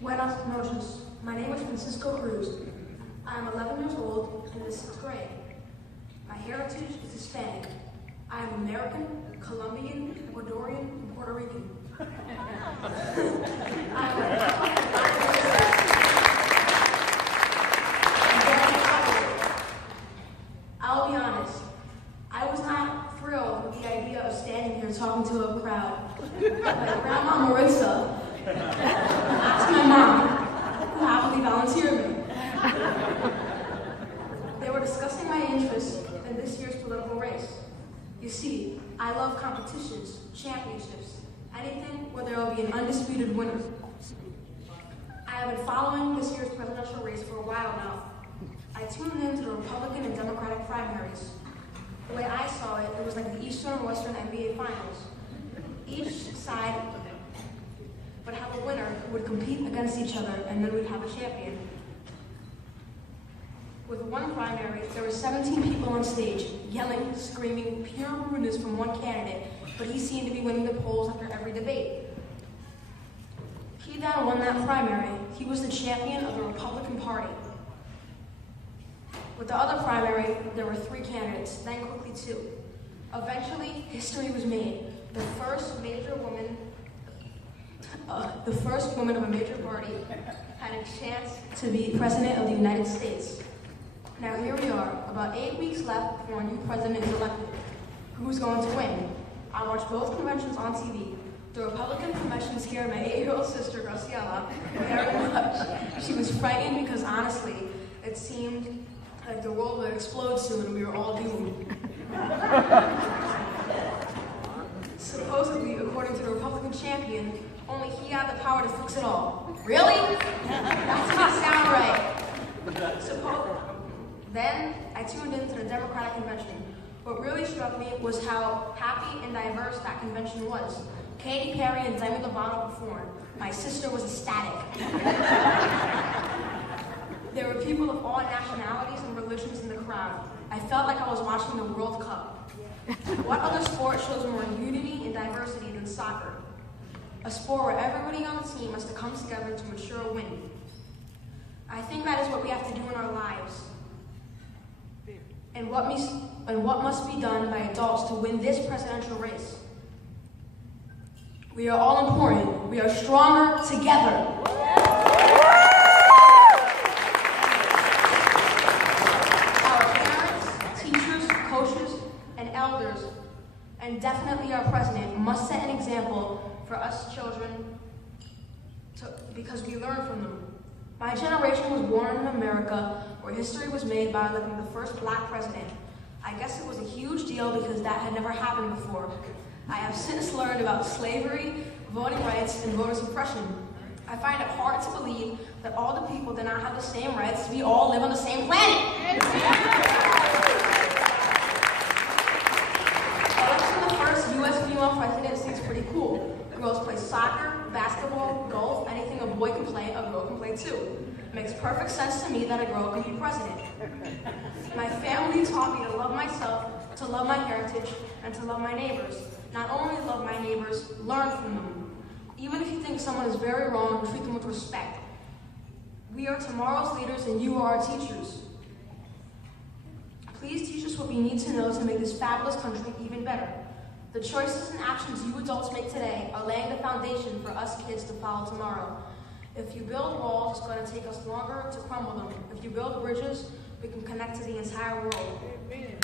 Buenas noches. My name is Cruz. I am 11 years old and in the 6th grade. My heritage is Hispanic. I am American, Colombian, Ecuadorian, and Puerto Rican. I'll be honest, I was not thrilled with the idea of standing here talking to a crowd. My grandma Marissa asked my mom, who happily volunteered me. They were discussing my interests in this year's political race. You see, I love competitions, championships, anything where there will be an undisputed winner. I have been following this year's presidential race for a while now. I tuned into the Republican and Democratic primaries. The way I saw it, it was like the Eastern and Western NBA Finals. Each side would have a winner who would compete against each other, and then we'd have a champion. With one primary, there were 17 people on stage, yelling, screaming, pure rudeness from one candidate, but he seemed to be winning the polls after every debate. He then won that primary. He was the champion of the Republican Party. With the other primary, there were 3 candidates, then quickly 2. Eventually, history was made. The first woman of a major party had a chance to be president of the United States. Now here we are, about 8 weeks left before a new president is elected. Who's going to win? I watched both conventions on TV. The Republican convention scared my 8-year-old sister, Graciela, very much. She was frightened because honestly, it seemed like the world would explode soon and we were all doomed. Supposedly, according to the Republican champion, only he had the power to fix it all. Really? That doesn't sound right. Then I tuned into the Democratic convention. What really struck me was how happy and diverse that convention was. Katy Perry and Demi Lovato performed. My sister was ecstatic. There were people of all nationalities and religions in the crowd. I felt like I was watching the World Cup. What other sport shows more unity and diversity than soccer? A sport where everybody on the team has to come together to ensure a win. I think that is what we have to do in our lives. And what must be done by adults to win this presidential race. We are all important. We are stronger together. Our parents, teachers, coaches, and elders, and definitely our president must set an example for us children because we learn from them. My generation was born in America where history was made by electing the first black president. I guess it was a huge deal because that had never happened before. I have since learned about slavery, voting rights, and voter suppression. I find it hard to believe that all the people did not have the same rights. We all live on the same planet. Electing the first U.S. female president seems pretty cool. Girls play soccer, basketball, golf, anything a boy can play, a girl can play too. Makes perfect sense to me that a girl can be president. My family taught me to love myself, to love my heritage, and to love my neighbors. Not only love my neighbors, learn from them. Even if you think someone is very wrong, treat them with respect. We are tomorrow's leaders and you are our teachers. Please teach us what we need to know to make this fabulous country even better. The choices and actions you adults make today are laying the foundation for us kids to follow tomorrow. If you build walls, it's going to take us longer to crumble them. If you build bridges, we can connect to the entire world. Amen.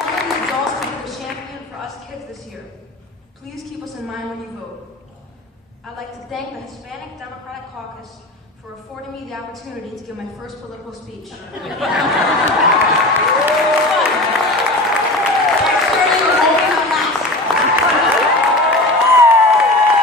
Only the adults can be the champion for us kids this year. Please keep us in mind when you vote. I'd like to thank the Hispanic Democratic Caucus for affording me the opportunity to give my first political speech.